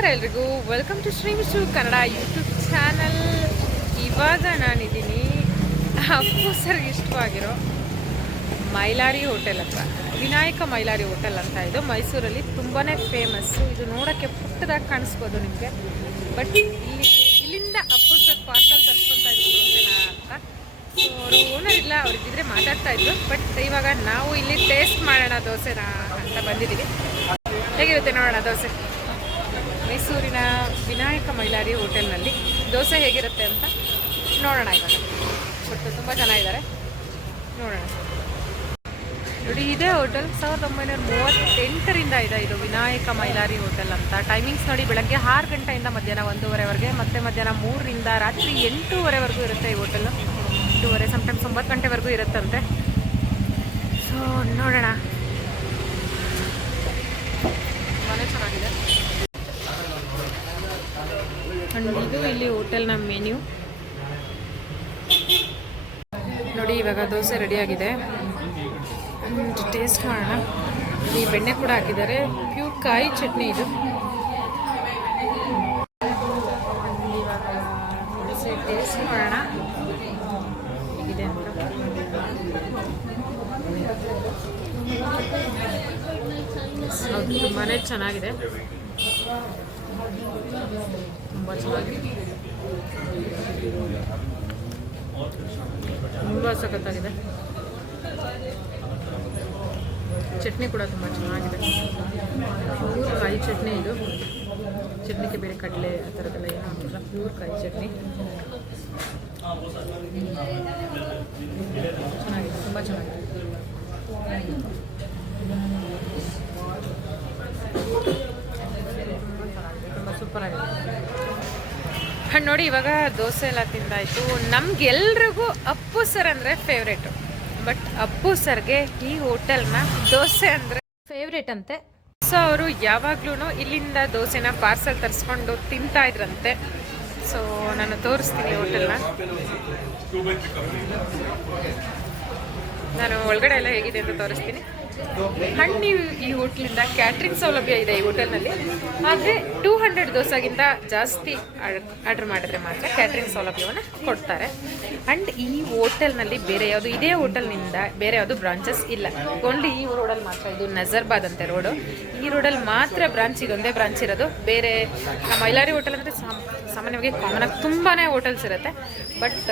ನಮಸ್ಕಾರ ಎಲ್ರಿಗೂ. Welcome to Shri ವಿಶ್ವ ಕನ್ನಡ ಯೂಟ್ಯೂಬ್ ಚಾನಲ್ ಇವಾಗ ನಾನಿದ್ದೀನಿ. ಅಪ್ಪು ಸರ್ ಇಷ್ಟವಾಗಿರೋ ಮೈಲಾರಿ ಹೋಟೆಲ್ ಹತ್ರ. ವಿನಾಯಕ ಮೈಲಾರಿ ಹೋಟೆಲ್ ಅಂತ ಇದು. ಮೈಸೂರಲ್ಲಿ ತುಂಬಾ ಫೇಮಸ್ಸು ಇದು ನೋಡೋಕ್ಕೆ ಪುಟ್ಟದಾಗಿ ಕಾಣಿಸ್ಬೋದು ನಿಮಗೆ. ಬಟ್ ಇಲ್ಲಿ, ಇಲ್ಲಿಂದ ಅಪ್ಪು ಸರ್ ಪಾರ್ಸಲ್ ತರಿಸ್ಕೊತಾ ಇದ್ರು ಅಂತ ಸೊ ಅವರು ಓನರ್ ಇಲ್ಲ ಅವ್ರಿಗಿದ್ರೆ ಮಾತಾಡ್ತಾ ಇದ್ರು. ಬಟ್ ಇವಾಗ ನಾವು ಇಲ್ಲಿ ಟೇಸ್ಟ್ ಮಾಡೋಣ ದೋಸೆನ ಅಂತ ಬಂದಿದ್ದೀವಿ. ಹೇಗಿರುತ್ತೆ ನೋಡೋಣ ದೋಸೆ? ಮೈಸೂರಿನ ವಿನಾಯಕ ಮೈಲಾರಿ ಹೋಟೆಲ್ನಲ್ಲಿ ದೋಸೆ ಹೇಗಿರುತ್ತೆ ಅಂತ ನೋಡೋಣ ಇವಾಗ. ಬಟ್ ತುಂಬ ಇದ್ದಾರೆ. ನೋಡೋಣ. ನೋಡಿ, ಇದೇ ಹೋಟೆಲ್ ಸಾವಿರದ ಒಂಬೈನೂರ ಮೂವತ್ತೆಂಟರಿಂದ ಇದೆ ಇದು ವಿನಾಯಕ ಮೈಲಾರಿ ಹೋಟೆಲ್ ಅಂತ. ಟೈಮಿಂಗ್ಸ್ ನೋಡಿ, ಬೆಳಗ್ಗೆ ಆರು ಗಂಟೆಯಿಂದ ಮಧ್ಯಾಹ್ನ ಒಂದೂವರೆವರೆಗೆ, ಮತ್ತೆ ಮಧ್ಯಾಹ್ನ ಮೂರರಿಂದ ರಾತ್ರಿ ಎಂಟೂವರೆವರೆಗೂ ಇರುತ್ತೆ ಈ ಹೋಟೆಲ್. ಎಂಟೂವರೆ ಸಮ್ಟೈಮ್ಸ್ ಒಂಬತ್ತು ಗಂಟೆವರೆಗೂ ಇರುತ್ತಂತೆ. ಸೊ ನೋಡೋಣ ತುಂಬಾ ಚೆನ್ನಾಗಿದೆ ಅಂಡ್ ಇದು ಇಲ್ಲಿ ಹೋಟೆಲ್ನ ಮೆನ್ಯೂ. ನೋಡಿ, ಇವಾಗ ದೋಸೆ ರೆಡಿಯಾಗಿದೆ. ಟೇಸ್ಟ್ ಮಾಡೋಣ. ಇಲ್ಲಿ ಬೆಣ್ಣೆ ಕೂಡ ಹಾಕಿದ್ದಾರೆ. ಪ್ಯೂರ್ ಕಾಯಿ ಚಟ್ನಿ ಇದು. ಟೇಸ್ಟ್ ಮಾಡೋಣ. ಹೇಗಿದೆ ಅಂತ. ತುಂಬಾ ಚೆನ್ನಾಗಿದೆ. ತುಂಬ ಚೆನ್ನಾಗಿದೆ. ತುಂಬ ಸಖತ್ತಾಗಿದೆ. ಚಟ್ನಿ ಕೂಡ ತುಂಬ ಚೆನ್ನಾಗಿದೆ. ಪ್ಯೂರ್ ಕಾಯಿ ಚಟ್ನಿ ಇದು. ಚಟ್ನಿಗೆ ಬೇರೆ ಕಡಲೆ ಆ ಥರದ್ದೆಲ್ಲ ಏನು ಹಾಕಿಲ್ಲ. ಪ್ಯೂರ್ ಕಾಯಿ ಚಟ್ನಿ. ಚೆನ್ನಾಗಿದೆ. ತುಂಬ ಚೆನ್ನಾಗಿದೆ ತುಂಬ ಸೂಪರ್ ಆಗಿದೆ. ನೋಡಿ, ಇವಾಗ ದೋಸೆ ಎಲ್ಲ ತಿಂದಾಯ್ತು. ನಮ್ಗೆಲ್ರಿಗೂ ಅಪ್ಪು ಸರ್ ಅಂದರೆ ಫೇವ್ರೇಟು ಬಟ್ ಅಪ್ಪು ಸರ್ಗೆ ಈ ಹೋಟೆಲ್ನ ದೋಸೆ ಅಂದರೆ ಫೇವ್ರೇಟ್ ಅಂತೆ. ಸೊ ಅವರು ಯಾವಾಗ್ಲೂ ಇಲ್ಲಿಂದ ದೋಸೆನ ಪಾರ್ಸಲ್ ತರಿಸ್ಕೊಂಡು ತಿಂತಾ ಇದ್ರಂತೆ. ಸೊ ನಾನು ತೋರಿಸ್ತೀನಿ ಹೋಟೆಲ್ನ. ನಾನು ಒಳಗಡೆ ಎಲ್ಲ ಹೇಗಿದೆ ಅಂತ ತೋರಿಸ್ತೀನಿ. ಹಣ್ಣು ಈ ಹೋಟ್ಲಿಂದ ಕ್ಯಾಟ್ರಿಂಗ್ ಸೌಲಭ್ಯ ಇದೆ ಈ ಹೋಟೆಲ್ನಲ್ಲಿ. ಆದರೆ ಟೂ ಹಂಡ್ರೆಡ್ ದೋಸೆಗಿಂತ ಜಾಸ್ತಿ ಆರ್ಡರ್ ಮಾಡಿದ್ರೆ ಮಾತ್ರ ಕ್ಯಾಟ್ರಿಂಗ್ ಸೌಲಭ್ಯವನ್ನು ಕೊಡ್ತಾರೆ. ಆ್ಯಂಡ್ ಈ ಹೋಟೆಲ್ನಲ್ಲಿ ಬೇರೆ ಯಾವುದು ಇದೇ ಹೋಟೆಲ್ನಿಂದ ಬೇರೆ ಯಾವುದು ಬ್ರಾಂಚಸ್ ಇಲ್ಲ. ಓನ್ಲಿ ಈ ರೋಡಲ್ಲಿ ಮಾತ್ರ ಇದು ನಜರ್ಬಾದ್ ಅಂತೆ ರೋಡು ಈ ರೋಡಲ್ಲಿ ಮಾತ್ರ ಬ್ರಾಂಚ್ ಇದೊಂದೇ ಬ್ರಾಂಚ್ ಇರೋದು. ಬೇರೆ ಮೈಲಾರಿ ಹೋಟೆಲ್ ಅಂದರೆ ಸಾಮಾನ್ಯವಾಗಿ ಕಾಮನ್ ಆಗಿ ತುಂಬಾ ಹೋಟೆಲ್ಸ್ ಇರುತ್ತೆ. But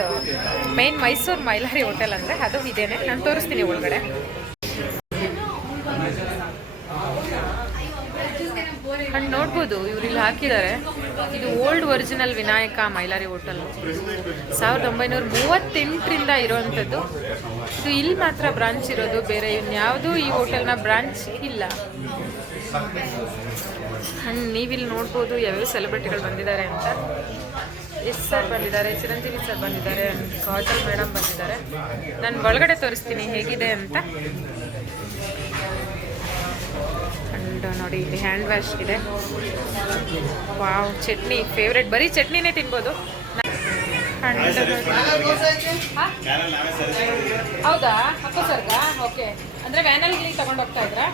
main Mysuru Mylari hotel ಅಂದರೆ ಅದು ಇದೇನೆ. ನಾನು ತೋರಿಸ್ತೀನಿ ಒಳಗಡೆ. ಅಂಡ್ ನೋಡ್ಬೋದು, ಇವ್ರು ಇಲ್ಲಿ ಹಾಕಿದ್ದಾರೆ. ಇದು old original Vinayaka Mylari hotel. ಸಾವಿರದ ಒಂಬೈನೂರ ಮೂವತ್ತೆಂಟರಿಂದ ಇರುವಂಥದ್ದು. ಇದು ಇಲ್ಲಿ ಮಾತ್ರ ಬ್ರಾಂಚ್ ಇರೋದು, ಬೇರೆ ಇನ್ಯಾವುದೂ ಈ ಹೋಟೆಲ್ನ ಬ್ರಾಂಚ್ ಇಲ್ಲ. ಹಣ್ಣು ನೀವಿಲ್ಲಿ ನೋಡ್ಬೋದು, ಯಾವ್ಯಾವ ಸೆಲೆಬ್ರಿಟಿಗಳು ಬಂದಿದ್ದಾರೆ ಅಂತ. ಎಸ್ ಸರ್ ಬಂದಿದ್ದಾರೆ, ಚಿರಂಜೀವಿ ಸರ್ ಬಂದಿದ್ದಾರೆ, ಕಾಜಲ್ ಮೇಡಮ್ ಬಂದಿದ್ದಾರೆ. ನಾನು ಒಳಗಡೆ ತೋರಿಸ್ತೀನಿ, ಹೇಗಿದೆ ಅಂತ. ಅಂಡ್ ನೋಡಿ, ಇಲ್ಲಿ ಹ್ಯಾಂಡ್ ವಾಶ್ ಇದೆ. ವಾವ್ ಚಟ್ನಿ ಫೇವ್ರೆಟ್ ಬರೀ ಚಟ್ನಿನೇ ತಿನ್ಬೋದು? ಹೌದಾ? ಅಪ್ಪ ಸರ್ಗ ಓಕೆ ಅಂದ್ರೆ ವ್ಯಾನಲ್ಲಿ ಇಲ್ಲಿ ತಗೊಂಡು ಹೋಗ್ತಾ ಇದ್ರಾ?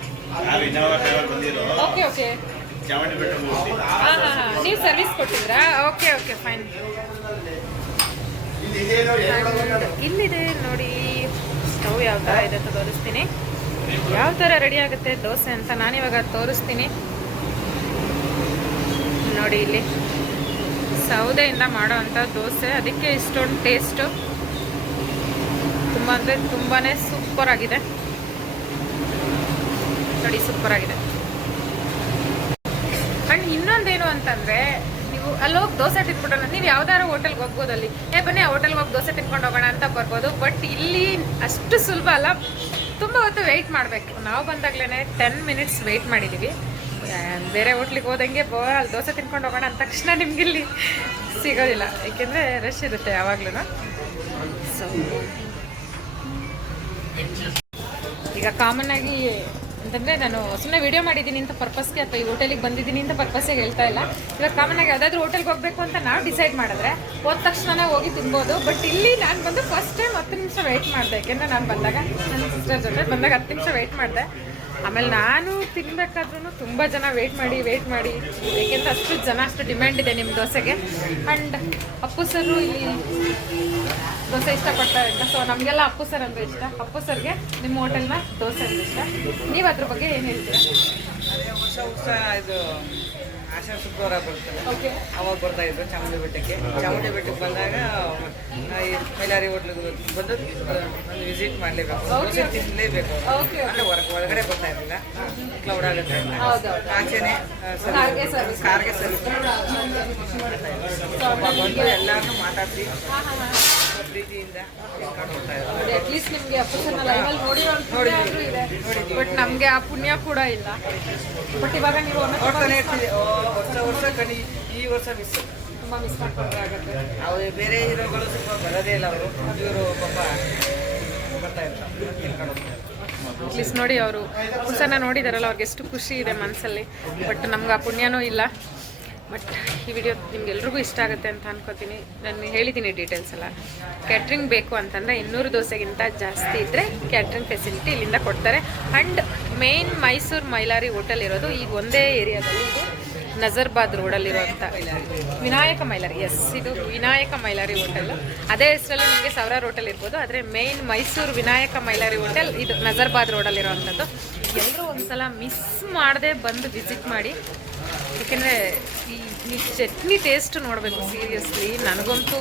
ಓಕೆ ಓಕೆ ಹಾ ಹಾ ಹಾ. ನೀವು ಸರ್ವಿಸ್ ಕೊಟ್ಟಿದ್ರಾ? ಓಕೆ ಓಕೆ ಫೈನ್ ಇಲ್ಲಿದೆ ನೋಡಿ ಸ್ಟವ್ ಯಾವ ಥರ ಇದೆ ಅಂತ ತೋರಿಸ್ತೀನಿ. ಯಾವ ಥರ ರೆಡಿ ಆಗುತ್ತೆ ದೋಸೆ ಅಂತ ನಾನಿವಾಗ ತೋರಿಸ್ತೀನಿ. ನೋಡಿ ಇಲ್ಲಿ ಸೌದೆಯಿಂದ ಮಾಡೋ ಅಂಥ ದೋಸೆ. ಅದಕ್ಕೆ ಇಷ್ಟೊಂದು ಟೇಸ್ಟು ತುಂಬ ಅಂದರೆ ತುಂಬಾ ಸೂಪರ್ ಆಗಿದೆ. ನೋಡಿ ಸೂಪರ್ ಆಗಿದೆ. ಅಂಡ್ ಇನ್ನೊಂದೇನು ಅಂತಂದ್ರೆ, ನೀವು ಅಲ್ಲಿ ಹೋಗಿ ದೋಸೆ ತಿನ್ಬಿಟ್ಟು ನೀವು ಯಾವ್ದಾದ್ರು ಹೋಟೆಲ್ಗೆ ಹೋಗ್ಬೋದು ಅಲ್ಲಿ ಏ ಬನ್ನಿ ಹೋಟೆಲ್ಗೆ ಹೋಗಿ ದೋಸೆ ತಿನ್ಕೊಂಡು ಹೋಗೋಣ ಅಂತ ಬರ್ಬೋದು. ಬಟ್ ಇಲ್ಲಿ ಅಷ್ಟು ಸುಲಭ ಅಲ್ಲ. ತುಂಬ ಹೊತ್ತು ವೆಯ್ಟ್ ಮಾಡಬೇಕು. ನಾವು ಬಂದಾಗ್ಲೇ ಟೆನ್ ಮಿನಿಟ್ಸ್ ವೆಯ್ಟ್ ಮಾಡಿದ್ದೀವಿ ಬೇರೆ ಹೋಟ್ಲಿಗೆ ಹೋದಂಗೆ ಬೋ ಅಲ್ಲಿ ದೋಸೆ ತಿನ್ಕೊಂಡು ಹೋಗೋಣ ಅಂದ ತಕ್ಷಣ ನಿಮ್ಗೆ ಇಲ್ಲಿ ಸಿಗೋದಿಲ್ಲ. ಏಕೆಂದರೆ ರಶ್ ಇರುತ್ತೆ ಯಾವಾಗ್ಲೂ ಸೊ ಈಗ ಕಾಮನ್ ಆಗಿ ಅಂತಂದರೆ ನಾನು ಸುಮ್ಮನೆ ವಿಡಿಯೋ ಮಾಡಿದ್ದೀನಿ ಅಂತ ಪರ್ಪಸ್ಗೆ ಅಥವಾ ಈ ಹೋಟೆಲಿಗೆ ಬಂದಿದ್ದೀನಿ ಅಂತ ಪರ್ಪಸ್ಗೆ ಹೇಳ್ತಾ ಇಲ್ಲ. ಇವಾಗ ಕಾಮನ್ ಆಗಿ ಯಾವುದಾದ್ರೂ ಹೋಟೆಲ್ಗೆ ಹೋಗಬೇಕು ಅಂತ ನಾವು ಡಿಸೈಡ್ ಮಾಡಿದ್ರೆ ಹೋದ ತಕ್ಷಣ ಹೋಗಿ ತಿನ್ಬೋದು ಬಟ್ ಇಲ್ಲಿ ನಾನು ಬಂದು ಫಸ್ಟ್ ಟೈಮ್ ಹತ್ತು ನಿಮಿಷ ವೆಯ್ಟ್ ಮಾಡಿದೆ. ಯಾಕೆಂದ್ರೆ ನಾನು ಬಂದಾಗ, ನನ್ನ ಸಿಸ್ಟರ್ ಜೊತೆ ಬಂದಾಗ ಹತ್ತು ನಿಮಿಷ ವೆಯ್ಟ್ ಮಾಡಿದೆ. ಆಮೇಲೆ ನಾನು ತಿನ್ಬೇಕಾದ್ರೂ ತುಂಬ ಜನ ವೇಟ್ ಮಾಡಿ ವೇಟ್ ಮಾಡಿ. ಏಕೆಂದ್ರೆ ಅಷ್ಟು ಜನ, ಅಷ್ಟು ಡಿಮ್ಯಾಂಡ್ ಇದೆ ನಿಮ್ಮ ದೋಸೆಗೆ. ಆ್ಯಂಡ್ ಅಪ್ಪು ಸರು ಇಲ್ಲಿ ದೋಸೆ ಇಷ್ಟಪಡ್ತಾ ಇದ್ದ ಸೊ ನಮಗೆಲ್ಲ ಅಪ್ಪು ಸರ್ ಅಂದರೆ ಇಷ್ಟ. ಅಪ್ಪು ಸರ್ಗೆ ನಿಮ್ಮ ಹೋಟೆಲ್ನ ದೋಸೆ ಅಂದ್ರೆ ಇಷ್ಟ. ನೀವು ಅದ್ರ ಬಗ್ಗೆ ಏನು ಹೇಳ್ತೀರಾ? ವರ್ಷ ವರ್ಷ ಇದು ಆಷಾಢ ಶುಕ್ರವಾರ ಬರ್ತದೆ ಓಕೆ ಅವಾಗ ಬರ್ತಾ ಇದ್ರು ಚಾಮುಂಡಿ ಬೆಟ್ಟಕ್ಕೆ. ಚಾಮುಂಡಿ ಬೆಟ್ಟಕ್ಕೆ ಬಂದಾಗ ಮೈಲಾರಿ ಹೋಟ್ಲಿಗೆ ಬಂದು ಒಂದು ವಿಸಿಟ್ ಮಾಡಲೇಬೇಕು. ದೋಸೆ ತಿನ್ನಲೇಬೇಕು ಓಕೆ ಅಂದ್ರೆ ಹೊರಗೆ ಒಳಗಡೆ ಬರ್ತಾ ಇರಲಿಲ್ಲ. ಕ್ಲೌಡ್ ಆಗುತ್ತೆ ಆಚೆನೆ ಕಾರ್ಗೆ ಸರ್ವಿಸ್ ಬಂದು ಎಲ್ಲಾರನ್ನೂ ಮಾತಾಡಿಸಿ. ಪ್ರೀತಿಯಿಂದ ಅಟ್ಲೀಸ್ಟ್ ನಿಮಗೆ ಅಪ್ಪು ಸರ್ನ ಲೈವಲ್ಲಿ ನೋಡಿರೋ ಇದೆ. ಬಟ್ ನಮಗೆ ಆ ಪುಣ್ಯ ಕೂಡ ಇಲ್ಲ. ಬಟ್ ಇವಾಗ ನೀವು ನೋಡ್ತಾನೆ ಇರ್ತೀವಿ. ವರ್ಷ ವರ್ಷ ಕಣಿ ಈ ವರ್ಷ ಮಿಸ್ ತುಂಬ ಮಿಸ್ ಮಾಡ್ಕೊಂಡ್ರೆ ಆಗುತ್ತೆ. ಅವ್ರು ಬೇರೆ ಹೀರೋಗಳು ತುಂಬ ಬರೋದೇ ಇಲ್ಲ ಅವರು. ಇವರು ಪಾಪ ಬರ್ತಾ ಇರ್ತಾರೆ ಅಟ್ಲೀಸ್ಟ್ ನೋಡಿ ಅವರು. ಪುಸನ ನೋಡಿದಾರಲ್ಲ ಅವ್ರಿಗೆ ಎಷ್ಟು ಖುಷಿ ಇದೆ ಮನಸ್ಸಲ್ಲಿ ಬಟ್ ನಮ್ಗೆ ಆ ಪುಣ್ಯನೂ ಇಲ್ಲ. ಬಟ್ ಈ ವಿಡಿಯೋ ನಿಮ್ಗೆಲ್ರಿಗೂ ಇಷ್ಟ ಆಗುತ್ತೆ ಅಂತ ಅನ್ಕೋತೀನಿ. ನಾನು ಹೇಳಿದ್ದೀನಿ ಡೀಟೇಲ್ಸ್ ಎಲ್ಲ. ಕ್ಯಾಟ್ರಿಂಗ್ ಬೇಕು ಅಂತಂದರೆ ಇನ್ನೂರು ದೋಸೆಗಿಂತ ಜಾಸ್ತಿ ಇದ್ದರೆ ಕ್ಯಾಟ್ರಿಂಗ್ ಫೆಸಿಲಿಟಿ ಇಲ್ಲಿಂದ ಕೊಡ್ತಾರೆ. And main Mysuru Mylari hotel ಇರೋದು ಈಗ ಒಂದೇ ಏರಿಯಾದಲ್ಲಿ ಇದು. ನಜರ್ಬಾದ್ ರೋಡಲ್ಲಿರುವಂಥ ವಿನಾಯಕ ಮೈಲಾರಿ ಎಸ್ ಇದು ವಿನಾಯಕ ಮೈಲಾರಿ ಹೋಟೆಲ್ ಅದೇ ಹೆಸರಲ್ಲಿ ನಿಮಗೆ ಸಾವಿರಾರು ಹೋಟೆಲ್ ಇರ್ಬೋದು. ಆದರೆ ಮೇಯ್ನ್ ಮೈಸೂರು ವಿನಾಯಕ ಮೈಲಾರಿ ಹೋಟೆಲ್ ಇದು ನಜರ್ಬಾದ್ ರೋಡಲ್ಲಿರುವಂಥದ್ದು ಎಲ್ಲರೂ ಒಂದ್ಸಲ ಮಿಸ್ ಮಾಡದೆ ಬಂದು ವಿಸಿಟ್ ಮಾಡಿ. ಏಕೆಂದರೆ ಈ ಈ ಚಟ್ನಿ ಟೇಸ್ಟ್ ನೋಡಬೇಕು ಸೀರಿಯಸ್ಲಿ ನನಗಂತೂ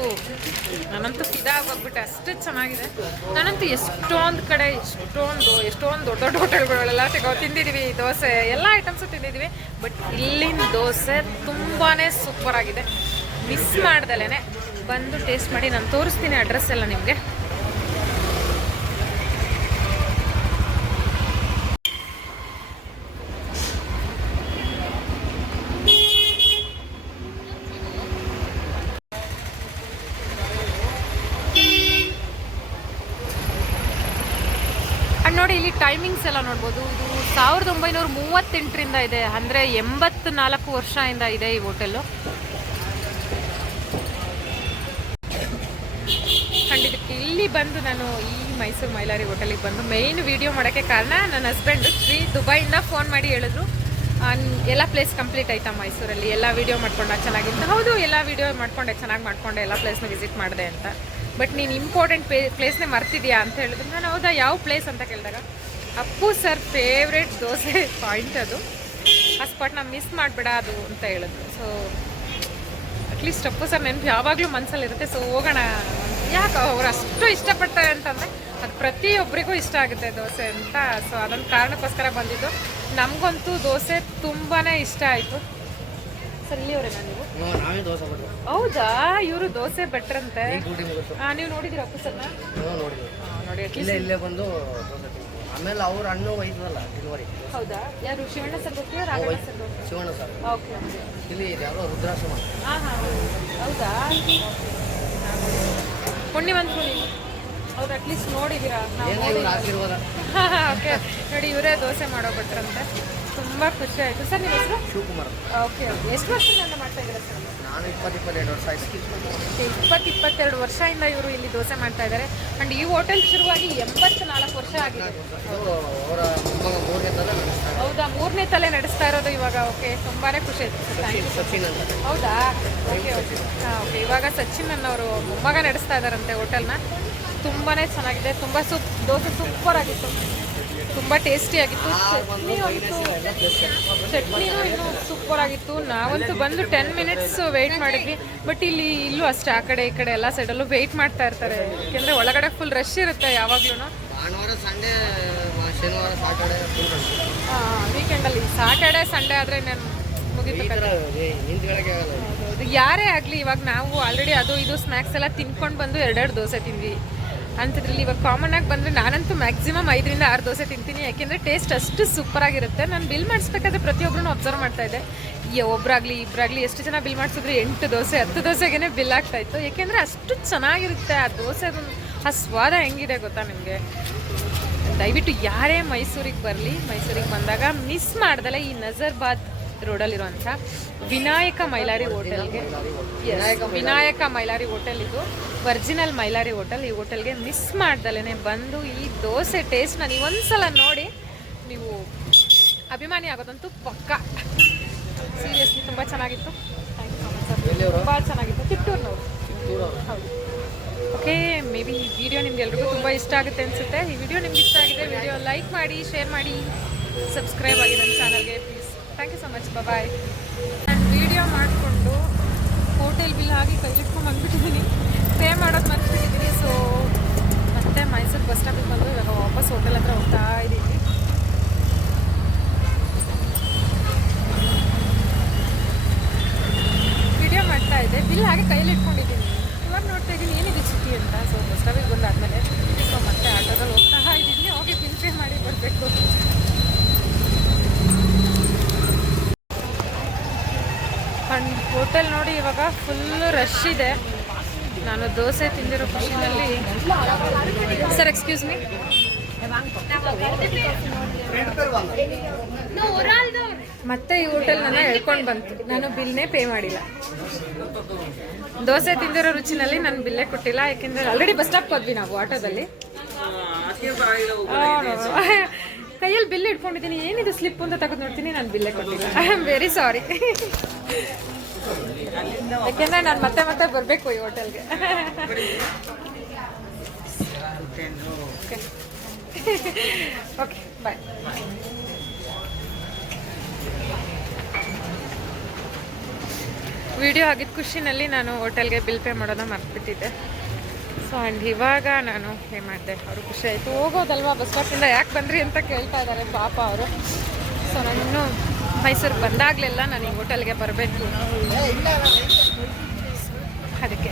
ನನಂತೂ ಫಿದಾ ಆಗೋಗ್ಬಿಟ್ಟೆ ಅಷ್ಟು ಚೆನ್ನಾಗಿದೆ. ನಾನಂತೂ ಎಷ್ಟೊಂದು ಕಡೆ, ಎಷ್ಟೊಂದು ಎಷ್ಟೊಂದು ದೊಡ್ಡ ದೊಡ್ಡ ಹೋಟೆಲ್ಗಳೆಲ್ಲ ತಗೋ ತಿಂದಿದ್ದೀವಿ ದೋಸೆ, ಎಲ್ಲ ಐಟಮ್ಸು ತಿಂದಿದ್ದೀವಿ ಬಟ್ ಇಲ್ಲಿನ ದೋಸೆ ತುಂಬಾ ಸೂಪರ್ ಆಗಿದೆ. ಮಿಸ್ ಮಾಡ್ದಲೇ ಬಂದು ಟೇಸ್ಟ್ ಮಾಡಿ, ನಾನು ತೋರಿಸ್ತೀನಿ ಅಡ್ರೆಸ್ ಎಲ್ಲ ನಿಮಗೆ ಅಂಡ್ ನೋಡಿ ಇಲ್ಲಿ ಟೈಮಿಂಗ್ಸ್ ಎಲ್ಲ ನೋಡ್ಬೋದು. ಇದು ಸಾವಿರದ ಒಂಬೈನೂರ ಮೂವತ್ತೆಂಟರಿಂದ ಇದೆ. ಅಂದರೆ ಎಂಬತ್ನಾಲ್ಕು ವರ್ಷದಿಂದ ಇದೆ ಈ ಹೋಟೆಲ್ಲು ಖಂಡಿತಕ್ಕೆ ಇಲ್ಲಿ ಬಂದು ನಾನು ಈ ಮೈಸೂರು ಮೈಲಾರಿ ಹೋಟೆಲಿಗೆ ಬಂದು ಮೇಯ್ನ್ ವಿಡಿಯೋ ಮಾಡೋಕ್ಕೆ ಕಾರಣ ನನ್ನ ಹಸ್ಬೆಂಡ್ ಶ್ರೀ ದುಬೈಯಿಂದ ಫೋನ್ ಮಾಡಿ ಹೇಳಿದ್ರು. ಎಲ್ಲ ಪ್ಲೇಸ್ ಕಂಪ್ಲೀಟ್ ಆಯ್ತಾ ಮೈಸೂರಲ್ಲಿ? ಎಲ್ಲ ವಿಡಿಯೋ ಮಾಡ್ಕೊಂಡ ಚೆನ್ನಾಗಿತ್ತು? ಹೌದು, ಎಲ್ಲ ವಿಡಿಯೋ ಮಾಡ್ಕೊಂಡೆ, ಚೆನ್ನಾಗಿ ಮಾಡ್ಕೊಂಡೆ, ಎಲ್ಲ ಪ್ಲೇಸ್ನ ವಿಸಿಟ್ ಮಾಡಿದೆ ಅಂತ. ಬಟ್ ನೀನು ಇಂಪಾರ್ಟೆಂಟ್ ಪ್ಲೇ ಪ್ಲೇಸ್ನೇ ಮರ್ತಿದ್ಯಾ ಅಂತ ಹೇಳಿದ್ರು ನಾನು ಹೌದಾ, ಯಾವ ಪ್ಲೇಸ್ ಅಂತ ಕೇಳಿದಾಗ, Appu sir favourite dosa point ಅದು. ಆ ಸ್ಪಾಟ್ನ ಮಿಸ್ ಮಾಡಬೇಡ ಅದು ಅಂತ ಹೇಳಿದ್ರು. ಸೊ ಅಟ್ಲೀಸ್ಟ್ ಅಪ್ಪು ಸರ್ ನೆನಪು ಯಾವಾಗಲೂ ಮನಸ್ಸಲ್ಲಿರುತ್ತೆ ಸೊ ಹೋಗೋಣ ಯಾಕೆ ಅವ್ರು ಅಷ್ಟು ಇಷ್ಟಪಡ್ತಾರೆ ಅಂತಂದರೆ, ಅದು ಪ್ರತಿಯೊಬ್ಬರಿಗೂ ಇಷ್ಟ ಆಗುತ್ತೆ ದೋಸೆ ಅಂತ. ಸೊ ಅದೊಂದು ಕಾರಣಕ್ಕೋಸ್ಕರ ಬಂದಿದ್ದು. ನಮಗಂತೂ ದೋಸೆ ತುಂಬಾ ಇಷ್ಟ ಆಯಿತು. ಸರ್ ನೀವು? ನಾವೇ ದೋಸೆ ಬಿಟ್ಟು ಹೌದಾ? ಇವರು ದೋಸೆ ಬೆಟ್ರಂತೆ ಡ್ಯೂಟಿ ಮುಗಿಸ್ತು ಹಾಂ ನೀವು ನೋಡಿದಿರ ಅಪ್ಪು ಸರ್ನ ನಾವು ನೋಡಿದ್ವಿ. ಹಾಂ ನೋಡಿ ಇಲ್ಲೇ ಬಂದು ದೋಸೆ ತಿಂದ್ವಿ. ಆಮೇಲೆ ಅವ್ರ ಅಣ್ಣ ಒಯ್ದಲ್ಲ ಡೆಲಿವರಿ ಹೌದಾ? ಯಾರು ಶಿವಣ್ಣ ಸರ್ ಗೊತ್ತಿಲ್ಲ Raghanna sir Shivanna sir. Okay ಇಲ್ಲಿ ಇದು ಯಾವುದೋ ರುದ್ರಾಶ್ರಮ ಹಾಂ ಹಾಂ ಹೌದಾ. ಪುಣ್ಯವಂತರು ನೀವು ಅವ್ರು ಅಟ್ಲೀಸ್ಟ್ ನೋಡಿದ್ದೀರಾ ನಾವು ಏನೋ ನೋಡಿ ಇವ್ರ ಆಶೀರ್ವಾದ ಓಕೆ. ನೋಡಿ ಇವರೇ ದೋಸೆ ಮಾಡೋ ಭಟ್ರಂತೆ. ತುಂಬ ಖುಷಿ ಆಯ್ತು. ಸರ್ ನಿಮ್ಮ ಹೆಸರು? Shivakumar okay okay. ಎಷ್ಟು ವರ್ಷದಿಂದ ಮಾಡ್ತಾ ಇದ್ದೀರಾ ಸರ್? ನಾನು ಇಪ್ಪತ್ತು ಇಪ್ಪತ್ತೆರಡು ವರ್ಷ ಆಯ್ತು ಇಪ್ಪತ್ತು ಇಪ್ಪತ್ತೆರಡು ವರ್ಷದಿಂದ ಇವರು ಇಲ್ಲಿ ದೋಸೆ ಮಾಡ್ತಾ ಇದ್ದಾರೆ. ಆ್ಯಂಡ್ ಈ ಹೋಟೆಲ್ ಶುರುವಾಗಿ ಎಂಬತ್ತು ನಾಲ್ಕು ವರ್ಷ ಆಗಿದೆ. ಅವರ ಮೂರನೇ ತಲೆ ಹೌದಾ ಮೂರನೇ ತಲೆ ನಡೆಸ್ತಾ ಇರೋದು ಇವಾಗ. ಓಕೆ ತುಂಬಾ ಖುಷಿ ಆಯ್ತು ಸರ್. ಥ್ಯಾಂಕ್ ಯು ಸಚಿನ್ ಅಂತ. ಹೌದಾ? Okay okay. ಹಾಂ ಓಕೆ. ಇವಾಗ ಸಚಿನ್ ಅನ್ನೋರು ಮೊಮ್ಮಗ ನಡೆಸ್ತಾ ಇದ್ದಾರಂತೆ ಹೋಟೆಲ್ನ ತುಂಬಾ ಚೆನ್ನಾಗಿದೆ. ತುಂಬ ಸೂಪ್ ದೋಸೆ ಸೂಪರ್ ಆಗಿತ್ತು. ತುಂಬ ಟೇಸ್ಟಿ ಆಗಿತ್ತು. ಚಟ್ನಿ ಅಂತೂ ಚಟ್ನಿನೂ ಇನ್ನೂ ಸೂಪರ್ ಆಗಿತ್ತು. ನಾವಂತೂ ಬಂದು ಟೆನ್ ಮಿನಿಟ್ಸ್ ವೆಯ್ಟ್ ಮಾಡಿದ್ವಿ. ಬಟ್ ಇಲ್ಲಿ ಇಲ್ಲೂ ಅಷ್ಟೇ ಆ ಕಡೆ ಈ ಕಡೆ ಎಲ್ಲ ಸೈಡಲ್ಲೂ ವೆಯ್ಟ್ ಮಾಡ್ತಾ ಇರ್ತಾರೆ. ಯಾಕೆಂದರೆ ಒಳಗಡೆ ಫುಲ್ ರಶ್ ಇರುತ್ತೆ ಯಾವಾಗ್ಲೂ ವೀಕೆಂಡಲ್ಲಿ ಸಾಟರ್ಡೆ ಸಂಡೇ ಆದರೆ ನಾನು ಮುಗಿತು ಯಾರೇ ಆಗಲಿ ಇವಾಗ ನಾವು ಆಲ್ರೆಡಿ ಅದು ಇದು ಸ್ನ್ಯಾಕ್ಸ್ ಎಲ್ಲ ತಿನ್ಕೊಂಡು ಬಂದು ಎರಡೆರಡು ದೋಸೆ ತಿಂದ್ವಿ. ಅಂಥದ್ರಲ್ಲಿ ಇವಾಗ ಕಾಮನ್ ಆಗಿ ಬಂದರೆ ನಾನಂತೂ ಮ್ಯಾಕ್ಸಿಮಮ್ ಐದರಿಂದ ಆರು ದೋಸೆ ತಿಂತೀನಿ. ಯಾಕೆಂದರೆ ಟೇಸ್ಟ್ ಅಷ್ಟು ಸೂಪರ್ ಆಗಿರುತ್ತೆ. ನಾನು ಬಿಲ್ ಮಾಡಿಸ್ಬೇಕಾದ್ರೆ ಪ್ರತಿಯೊಬ್ಬರನ್ನು ಅಬ್ಸರ್ವ್ ಮಾಡ್ತಾ ಇದ್ದೆ. ಒಬ್ಬರಾಗಲಿ ಇಬ್ಬರಾಗಲಿ ಎಷ್ಟು ಜನ ಬಿಲ್ ಮಾಡಿಸಿದ್ರೆ? ಎಂಟು ದೋಸೆ, ಹತ್ತು ದೋಸೆಗೇ ಬಿಲ್ ಆಗ್ತಾಯಿತ್ತು ಯಾಕೆಂದರೆ ಅಷ್ಟು ಚೆನ್ನಾಗಿರುತ್ತೆ ಆ ದೋಸೆ ಆ ಸ್ವಾದ ಹೆಂಗಿದೆ ಗೊತ್ತಾ ನಿಮಗೆ? ದಯವಿಟ್ಟು ಯಾರೇ ಮೈಸೂರಿಗೆ ಬರಲಿ, ಮೈಸೂರಿಗೆ ಬಂದಾಗ ಮಿಸ್ ಮಾಡ್ದಲ್ಲ ಈ ನಜರ್ಬಾದ್ ರೋಡಲ್ಲಿರುವಂಥ ವಿನಾಯಕ ಮೈಲಾರಿ ಹೋಟೆಲ್ಗೆ ವಿನಾಯಕ ಮೈಲಾರಿ. ಹೋಟೆಲ್ ಇದು. Original Mylari hotel. ಈ ಹೋಟೆಲ್ಗೆ ಮಿಸ್ ಮಾಡ್ದಲೇ ಬಂದು ಈ ದೋಸೆ ಟೇಸ್ಟ್ನ ನೀವು ಒಂದ್ಸಲ ನೋಡಿ ನೀವು ಅಭಿಮಾನಿ ಆಗೋದಂತೂ ಪಕ್ಕ. ಸೀರಿಯಸ್ಲಿ ತುಂಬ ಚೆನ್ನಾಗಿತ್ತು. ತುಂಬ ಚೆನ್ನಾಗಿತ್ತು. ಚಿತ್ತೂರಿನವರು. ನೋಡಿ ಹೌದು. ಓಕೆ ಮೇ ಬಿ ಈ ವಿಡಿಯೋ ನಿಮ್ಗೆ ಎಲ್ರಿಗೂ ತುಂಬ ಇಷ್ಟ ಆಗುತ್ತೆ ಅನಿಸುತ್ತೆ. ಈ ವಿಡಿಯೋ ನಿಮ್ಗೆ ಇಷ್ಟ ಆಗಿದೆ ವಿಡಿಯೋ ಲೈಕ್ ಮಾಡಿ ಶೇರ್ ಮಾಡಿ ಸಬ್ಸ್ಕ್ರೈಬ್ ಆಗಿ ನನ್ನ ಚಾನಲ್ಗೆ please thank you so much bye ನಾನು ವಿಡಿಯೋ ಮಾಡಿಕೊಂಡು ಹೋಟೆಲ್ ಬಿಲ್ ಆಗಿ ಕೈಲಿಟ್ಕೊಂಡು ಬಂದುಬಿಟ್ಟಿದ್ದೀನಿ ಪೇ ಮಾಡೋದು ಮರ್ತಿದ್ದೀನಿ ಸೊ ಮತ್ತೆ ಮೈಸೂರು ಬಸ್ ಸ್ಟಾಪಿಗೆ ಬಂದು ಇವಾಗ ವಾಪಸ್ ಹೋಟೆಲ್ ಹತ್ರ ಹೋಗ್ತಾ ಇದ್ದೀನಿ ವಿಡಿಯೋ ಮಾಡ್ತಾ ಇದ್ದೆ. ಬಿಲ್ ಹಾಗೆ ಕೈಯಲ್ಲಿ ಇವಾಗ ನೋಡ್ತಾ ಇದ್ದೀನಿ ಏನಿದೆ ಚುಟ್ಟಿ ಅಂತ ಸೊ ಬಸ್ ಸ್ಟಾಪಿಗೆ ಬಂದಾದ್ಮೇಲೆ ಸೊ ಮತ್ತೆ ಆಟೋದಲ್ಲಿ ಹೋಗ್ತಾ ಇದ್ದೀನಿ ಹೋಗಿ ಬಿಲ್ ಪೇ ಮಾಡಿ ಬರಬೇಕು ಹೋಟೆಲ್ ನೋಡಿ ಇವಾಗ ಫುಲ್ಲು ರಶ್ ಇದೆ. ನಾನು ದೋಸೆ ತಿಂದಿರೋ ಖುಷಿನಲ್ಲಿ. ಸರ್ ಎಕ್ಸ್ಕ್ಯೂಸ್ ಮೀ ಮತ್ತೆ ಈ ಹೋಟೆಲ್ ನನ್ನ ಹೇಳ್ಕೊಂಡು ಬಂತು. ನಾನು ಬಿಲ್ನೇ ಪೇ ಮಾಡಿಲ್ಲ. ದೋಸೆ ತಿಂದಿರೋ ರುಚಿನಲ್ಲಿ ನಾನು ಬಿಲ್ಲೇ ಕೊಟ್ಟಿಲ್ಲ, ಯಾಕೆಂದ್ರೆ ಆಲ್ರೆಡಿ ಬಸ್ ಸ್ಟಾಪ್ ಹೋದ್ವಿ ನಾವು ಆಟೋದಲ್ಲಿ. ಕೈಯಲ್ಲಿ ಬಿಲ್ ಇಟ್ಕೊಂಡಿದ್ದೀನಿ. ಏನಿದು ಸ್ಲಿಪ್ ಅಂತ ತೆಗೆದು ನೋಡ್ತೀನಿ, ನಾನು ಬಿಲ್ಲೇ ಕೊಟ್ಟಿಲ್ಲ. ಐ ಆಮ್ ವೆರಿ ಸಾರಿ ಯಾಕೆಂದ್ರೆ ನಾನು ಮತ್ತೆ ಮತ್ತೆ ಬರಬೇಕು ಈ ಹೋಟೆಲ್ಗೆ. ಓಕೆ ಬಾಯ್ ವಿಡಿಯೋ ಆಗಿದ್ದ ಖುಷಿನಲ್ಲಿ ನಾನು ಹೋಟೆಲ್ಗೆ ಬಿಲ್ ಪೇ ಮಾಡೋದ ಮರ್ತ್ಬಿಟ್ಟಿದ್ದೆ. ಸೊ ಆ್ಯಂಡ್ ಇವಾಗ ನಾನು ಪೇ ಮಾಡಿದೆ. ಅವರು ಖುಷಿ ಆಯಿತು. ಹೋಗೋದಲ್ವಾ, ಬಸ್ ಸ್ಟಾಪಿಂದ ಯಾಕೆ ಬಂದ್ರಿ ಅಂತ ಕೇಳ್ತಾ ಇದ್ದಾರೆ ಪಾಪ ಅವರು. ಸೊ ನಾನು ಮೈಸೂರಿಗೆ ಬಂದಾಗಲೆಲ್ಲ ನಾನು ಈ ಹೋಟೆಲ್ಗೆ ಬರಬೇಕು. ಅದಕ್ಕೆ.